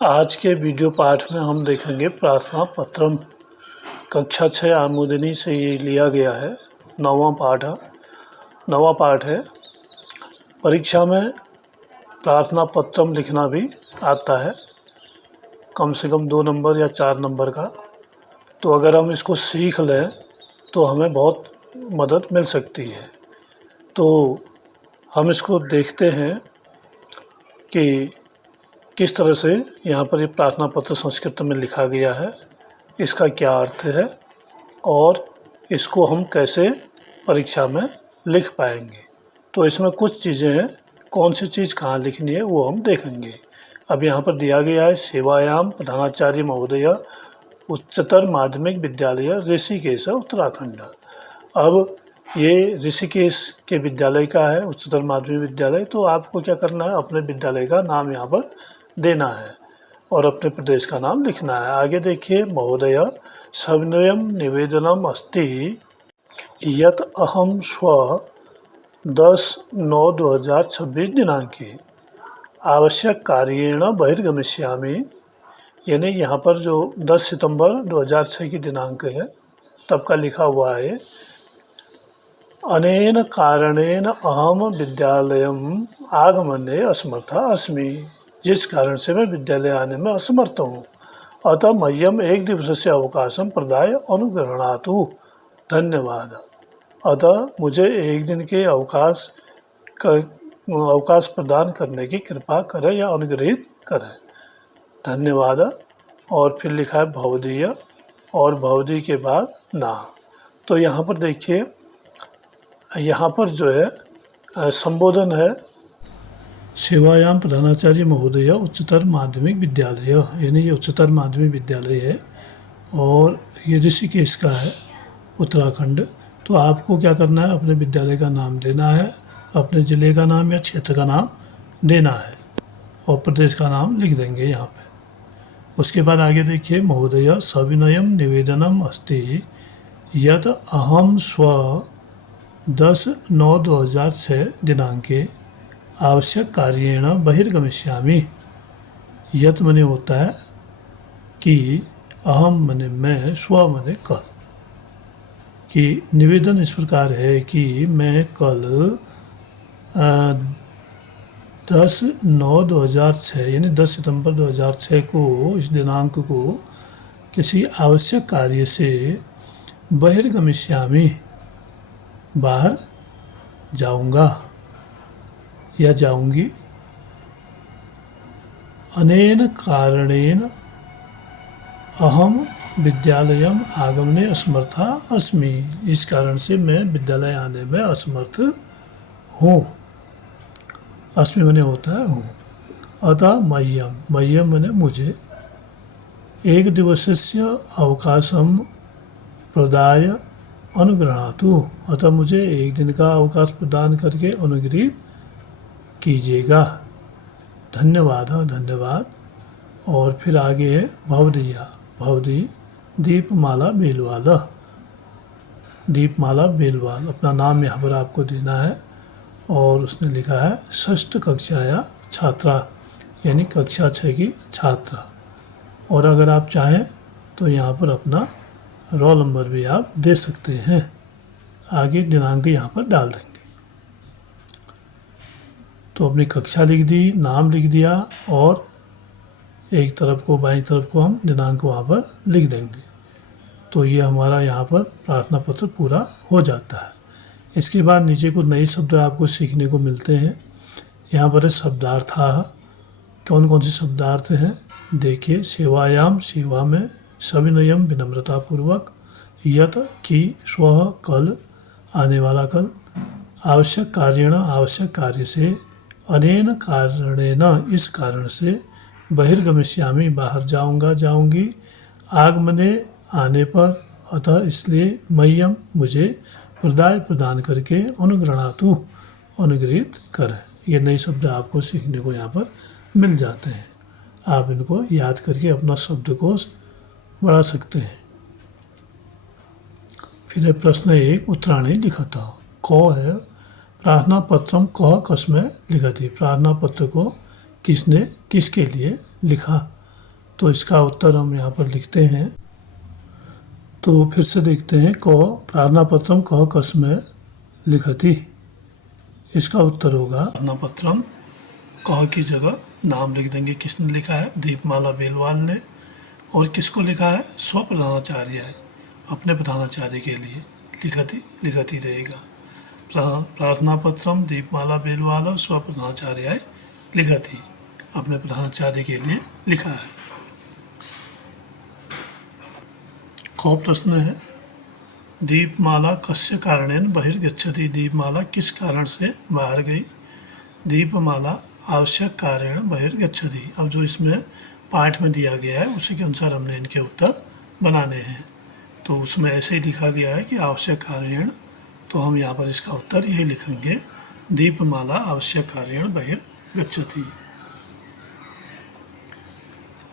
आज के वीडियो पाठ में हम देखेंगे प्रार्थना पत्रम। कक्षा 6 आमोदनी से ये लिया गया है। नवा पाठ है। परीक्षा में प्रार्थना पत्रम लिखना भी आता है, कम से कम 2 नंबर या 4 नंबर का। तो अगर हम इसको सीख लें तो हमें बहुत मदद मिल सकती है। तो हम इसको देखते हैं कि किस तरह से यहाँ पर ये प्रार्थना पत्र संस्कृत में लिखा गया है, इसका क्या अर्थ है और इसको हम कैसे परीक्षा में लिख पाएंगे। तो इसमें कुछ चीज़ें हैं, कौन सी चीज़ कहाँ लिखनी है वो हम देखेंगे। अब यहाँ पर दिया गया है सेवायाम प्रधानाचार्य महोदय उच्चतर माध्यमिक विद्यालय ऋषिकेश उत्तराखंड। अब ये ऋषिकेश के विद्यालय का है, उच्चतर माध्यमिक विद्यालय। तो आपको क्या करना है, अपने विद्यालय का नाम यहाँ पर देना है और अपने प्रदेश का नाम लिखना है। आगे देखिए, महोदय सविनयम निवेदनम अस्ति यत अहम स्व 10/9/2026 दिनांके आवश्यक कार्येण बहिर्गमिष्यामि। यानी यहाँ पर जो 10 सितंबर 2006 की दिनांक है तब का लिखा हुआ है। अनेन कारणेन अहम विद्यालयम आगमने असमर्था अस्मि। जिस कारण से मैं विद्यालय आने में असमर्थ हूँ। अतः मह्यम 1 दिवसस्य अवकाशम प्रदाय अनुग्रहणातु। धन्यवाद। अतः मुझे 1 दिन के अवकाश प्रदान करने की कृपा करें या अनुग्रहित करें। धन्यवाद। और फिर लिखा है भवदीय, और भवदी के बाद ना। तो यहाँ पर देखिए, यहाँ पर जो है संबोधन है सेवायाम प्रधानाचार्य महोदय उच्चतर माध्यमिक विद्यालय, यानी ये उच्चतर माध्यमिक विद्यालय है और ये ऋषिकेश का है, उत्तराखंड। तो आपको क्या करना है, अपने विद्यालय का नाम देना है, अपने ज़िले का नाम या क्षेत्र का नाम देना है और प्रदेश का नाम लिख देंगे यहाँ पे। उसके बाद आगे देखिए, महोदय सविनयम निवेदनम अस्ति यत अहम स्व 10/9/2006 दिनांके आवश्यक कार्येण बहिर्गमिष्यामि। यत मने होता है कि, अहम मने मैं, स्व मने कल। कि निवेदन इस प्रकार है कि मैं कल 10/9/2006 यानी 10 सितंबर 2006 को, इस दिनांक को किसी आवश्यक कार्य से बहिर्गमिष्यामि, बाहर जाऊंगा या जाऊंगी। अनेन कारणेन अहम विद्यालयम आगमने असमर्था अस्मि। इस कारण से मैं विद्यालय आने में असमर्थ हूँ। अस्मि मने होता है हूँ। अतः मह्यम मने मुझे 1 दिवसस्य अवकाशम प्रदाय अनुग्रहातु। अतः मुझे 1 दिन का अवकाश प्रदान करके अनुग्रहित कीजिएगा। धन्यवाद। धन्यवाद। और फिर आगे है भवदीया, भवदी दीपमाला बेलवाल। दीपमाला बेलवाल अपना नाम यहाँ पर आपको देना है और उसने लिखा है 6ठ कक्षा या छात्रा, यानी कक्षा 6 की छात्रा। और अगर आप चाहें तो यहाँ पर अपना रोल नंबर भी आप दे सकते हैं। आगे दिनांक यहाँ पर डाल देंगे। तो अपनी कक्षा लिख दी, नाम लिख दिया और एक तरफ को, बाईं तरफ को हम दिनांक वहाँ पर लिख देंगे। तो ये हमारा यहाँ पर प्रार्थना पत्र पूरा हो जाता है। इसके बाद नीचे कुछ नए शब्द आपको सीखने को मिलते हैं। यहाँ पर है शब्दार्थ। कौन कौन से शब्दार्थ हैं देखिए। सेवायाम, सेवा में। सविनयम, विनम्रतापूर्वक। यत, कि, स्व, कल, आने वाला कल। आवश्यक कार्येण, आवश्यक कार्य से। अनेन कारणेन, इस कारण से। बहिर्गमिष्यामि, बाहर जाऊंगा, जाऊंगी। आगमने, आने पर। अतः, इसलिए। मह्यम, मुझे। प्रदाय, प्रदान करके। अनुग्रहणातु, अनुग्रहित करें। ये नए शब्द आपको सीखने को यहाँ पर मिल जाते हैं। आप इनको याद करके अपना शब्दकोश बढ़ा सकते हैं। फिर है प्रश्न 1, उत्तराणी लिखत। क है प्रार्थना पत्रम कह कस्मै लिखा थी। प्रार्थना पत्र को किसने, किसके लिए लिखा। तो इसका उत्तर हम यहाँ पर लिखते हैं। तो फिर से देखते हैं। क प्रार्थना पत्रम कह कस्मै लिखती, इसका उत्तर होगा प्रार्थना पत्रम कह की जगह नाम लिख देंगे। किसने लिखा है? दीपमाला बेलवाल ने। और किसको लिखा है? स्व प्रधानाचार्य है, अपने प्रधानाचार्य के लिए लिखती रहेगा। प्रार्थना पत्रम दीपमाला बेलवाल स्व प्रधानाचार्य लिखती, अपने प्रधानाचार्य के लिए लिखा है। ख प्रश्न है, दीपमाला कस्य कारणेन बहिर्गच्छति। दीपमाला किस कारण से बाहर गई? दीपमाला आवश्यक कारण बहिर्गच्छति। अब जो इसमें पाठ में दिया गया है उसी के अनुसार हमने इनके उत्तर बनाने हैं। तो उसमें ऐसे ही लिखा गया है कि आवश्यक कारण, तो हम यहाँ पर इसका उत्तर यही लिखेंगे, दीपमाला आवश्यक कारण बहिर्गच्छति।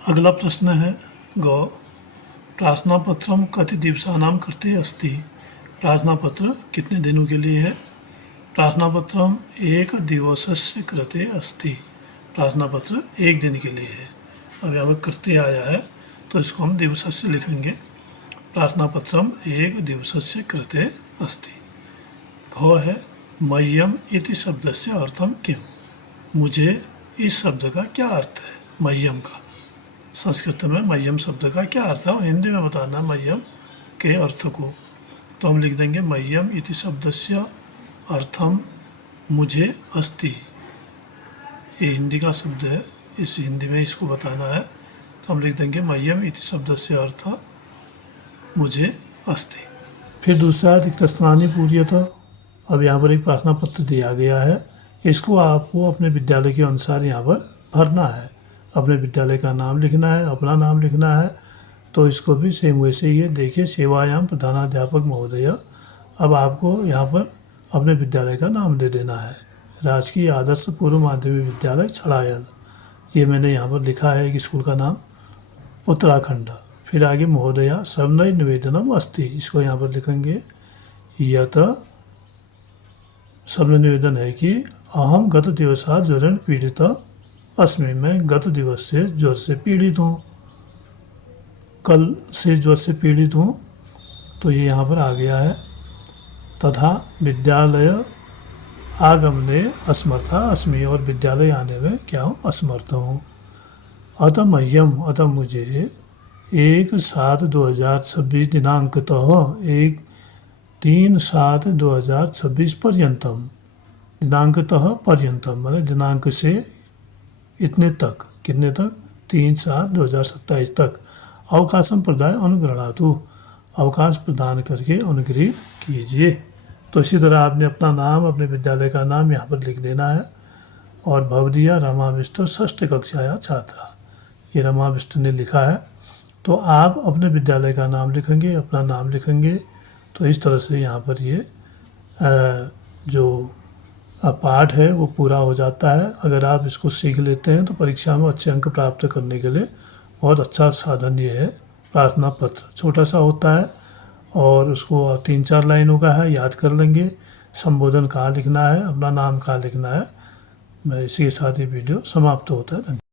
अगला प्रश्न है गौ, प्रार्थना पत्रम कति दिवसानां कृते अस्ति। प्रार्थना पत्र कितने दिनों के लिए है? प्रार्थना पत्रम एक दिवसस्य कृते अस्ति। प्रार्थना पत्र एक दिन के लिए है। अब यहाँ पर कृते आया है तो इसको हम दिवसस्य लिखेंगे। प्रार्थना पत्रम एक दिवसस्य कृते अस्ति। घ है, मह्यम इति शब्दस्य अर्थम किम। मुझे इस शब्द का क्या अर्थ है? मह्यम का संस्कृत में मह्यम शब्द का क्या अर्थ है और हिंदी में बताना मह्यम के अर्थ को। तो हम लिख देंगे मह्यम इति शब्दस्य अर्थम मुझे अस्ति। ये हिंदी का शब्द है, इस हिंदी में इसको बताना है। तो हम लिख देंगे मह्यम इति शब्दस्य अर्थ मुझे अस्ति। फिर दूसरा रिक्तस्थानी पूर्यत। अब यहाँ पर एक प्रार्थना पत्र दिया गया है, इसको आपको अपने विद्यालय के अनुसार यहाँ पर भरना है। अपने विद्यालय का नाम लिखना है, अपना नाम लिखना है। तो इसको भी सेम वैसे ही है। देखिए, सेवायाम प्रधानाध्यापक महोदय। अब आपको यहाँ पर अपने विद्यालय का नाम दे देना है। राजकीय आदर्श पूर्व माध्यमिक विद्यालय छड़ायल, ये मैंने यहाँ पर लिखा है कि स्कूल का नाम, उत्तराखंड। फिर आगे महोदया सबनय निवेदनम अस्ति, इसको यहाँ पर लिखेंगे। यत सबनय निवेदन है कि अहम गत दिवसात् ज्वरेण पीड़ित अस्मि, मैं गत दिवस से ज्वर से पीड़ित हूँ, कल से ज्वर से पीड़ित हूँ। तो ये यहाँ पर आ गया है। तथा विद्यालय आगमने असमर्था अस्मि, और विद्यालय आने में क्या हूँ? असमर्थ हूँ। अतः मह्यम, अतः मुझे 1/7/2026 दिनांकतः 1/3/7/2026 पर्यंतम, दिनांकतः पर्यंतम माने दिनांक से इतने तक, कितने तक? 3/7/2027 तक अवकाशम प्रदाय अनुग्रहणातु, अवकाश प्रदान करके अनुग्रहित कीजिए। तो इसी तरह आपने अपना नाम, अपने विद्यालय का नाम यहाँ पर लिख देना है। और भवदिया रमाविष्ट षष्ठ कक्षाया छात्रा, ये रमाविष्ट ने लिखा है। तो आप अपने विद्यालय का नाम लिखेंगे, अपना नाम लिखेंगे। तो इस तरह से यहाँ पर ये जो पाठ है वो पूरा हो जाता है। अगर आप इसको सीख लेते हैं तो परीक्षा में अच्छे अंक प्राप्त करने के लिए बहुत अच्छा साधन ये है। प्रार्थना पत्र छोटा सा होता है और उसको 3-4 लाइनों का है, याद कर लेंगे। संबोधन कहाँ लिखना है, अपना नाम कहाँ लिखना है। मैं इसी के साथ ये वीडियो समाप्त होता है। धन्यवाद।